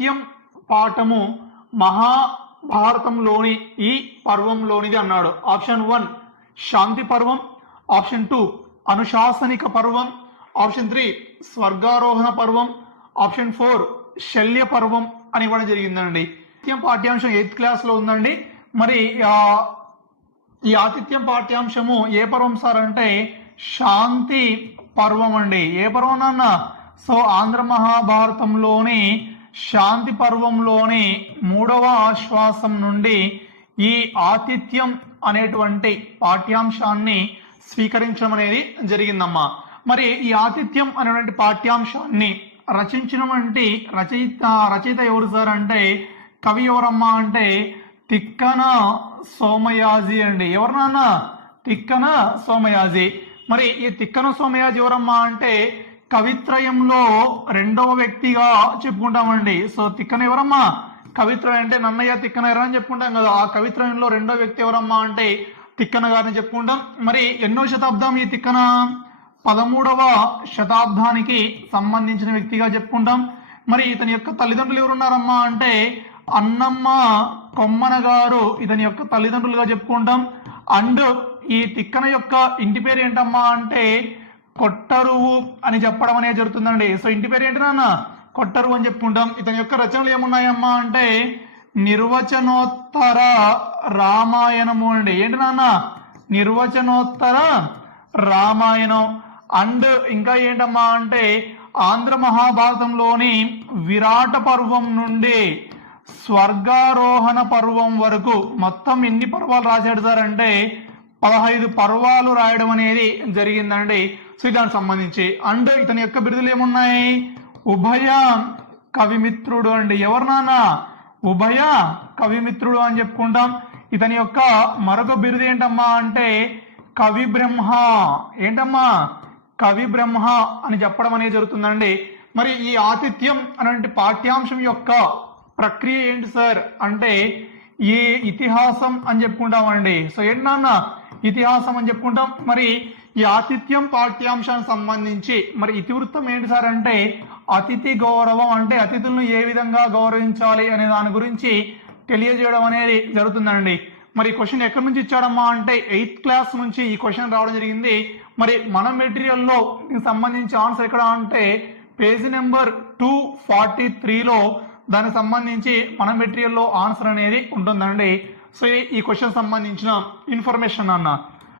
నిత్యం పాఠము మహాభారతంలోని ఈ పర్వంలోనిది అన్నాడు. ఆప్షన్ వన్ శాంతి పర్వం. ఆప్షన్ టూ అనుశాసనిక పర్వం. ఆప్షన్ త్రీ స్వర్గారోహణ పర్వం. ఆప్షన్ ఫోర్ శల్య పర్వం అని ఇవ్వడం జరిగిందండి. ఆతిథ్యం పాఠ్యాంశం ఎయిత్ క్లాస్లో ఉందండి. మరి ఈ ఆతిథ్యం పాఠ్యాంశము ఏ పర్వం సార్ అంటే శాంతి పర్వం అండి. ఏ పర్వం నాన్న? సో ఆంధ్ర మహాభారతంలోని శాంతి పర్వంలోని మూడవ ఆశ్వాసం నుండి ఈ ఆతిథ్యం అనేటువంటి పాఠ్యాంశాన్ని స్వీకరించడం అనేది జరిగిందమ్మా. మరి ఈ ఆతిథ్యం అనేటువంటి పాఠ్యాంశాన్ని రచించినటువంటి రచయిత రచయిత ఎవరు సార్ అంటే కవి ఎవరమ్మా అంటే తిక్కన సోమయాజి అండి. ఎవరినన్నా తిక్కన సోమయాజి. మరి ఈ తిక్కన సోమయాజి ఎవరమ్మా అంటే కవిత్రయంలో రెండవ వ్యక్తిగా చెప్పుకుంటామండి. సో తిక్కన ఎవరమ్మా? కవిత్రయం అంటే నన్నయ్య తిక్కన ఎవరు అని చెప్పుకుంటాం కదా. ఆ కవిత్రయంలో రెండో వ్యక్తి ఎవరమ్మా అంటే తిక్కన గారిని చెప్పుకుంటాం. మరి ఎన్నో శతాబ్దం ఈ తిక్కన? పదమూడవ శతాబ్దానికి సంబంధించిన వ్యక్తిగా చెప్పుకుంటాం. మరి ఇతని యొక్క తల్లిదండ్రులు ఎవరున్నారమ్మా అంటే అన్నమ్మ కొమ్మన గారు ఇతని యొక్క తల్లిదండ్రులుగా చెప్పుకుంటాం. అండ్ ఈ తిక్కన యొక్క ఇంటి పేరు ఏంటమ్మా అంటే కొట్టరువు అని చెప్పడం అనేది జరుగుతుందండి. సో ఇంటి పేరు ఏంటి నాన్న? కొట్టరువు అని చెప్పుకుంటాం. ఇతని యొక్క రచనలు ఏమున్నాయమ్మా అంటే నిర్వచనోత్తర రామాయణము అండి. ఏంటి నాన్న? నిర్వచనోత్తర రామాయణం. అండ్ ఇంకా ఏంటమ్మా అంటే ఆంధ్ర మహాభారతంలోని విరాట పర్వం నుండి స్వర్గారోహణ పర్వం వరకు మొత్తం ఎన్ని పర్వాలు రాశాడు సార్ అంటే పదహైదు పర్వాలు రాయడం అనేది జరిగిందండి. సో దానికి సంబంధించి అండ్ ఇతని యొక్క బిరుదులు ఏమున్నాయి? ఉభయ కవిమిత్రుడు అండి. ఎవరు నాన్న? ఉభయ కవిమిత్రుడు అని చెప్పుకుంటాం. ఇతని యొక్క మరొక బిరుదు ఏంటమ్మా అంటే కవి బ్రహ్మ ఏంటమ్మా? కవి బ్రహ్మ అని చెప్పడం అనేది జరుగుతుందండి. మరి ఈ ఆతిథ్యం అనే పాఠ్యాంశం యొక్క ప్రక్రియ ఏంటి సార్? అంటే ఈ ఇతిహాసం అని చెప్పుకుంటామండి. సో ఏంటి నాన్న? ఇతిహాసం అని చెప్పుకుంటాం. మరి ఈ ఆతిథ్యం పాఠ్యాంశానికి సంబంధించి మరి ఇతివృత్తం ఏంటి సార్ అంటే అతిథి గౌరవం అంటే అతిథులను ఏ విధంగా గౌరవించాలి అనే దాని గురించి తెలియజేయడం అనేది జరుగుతుందండి. మరి క్వశ్చన్ ఎక్కడి నుంచి ఇచ్చాడమ్మా అంటే ఎయిత్ క్లాస్ నుంచి ఈ క్వశ్చన్ రావడం జరిగింది. మరి మన మెటీరియల్లో దీనికి సంబంధించి ఆన్సర్ ఎక్కడ అంటే పేజీ నెంబర్ టూ ఫార్టీ త్రీలో దానికి సంబంధించి మన మెటీరియల్లో ఆన్సర్ అనేది ఉంటుందండి. సో ఈ క్వశ్చన్ సంబంధించిన ఇన్ఫర్మేషన్ అన్న.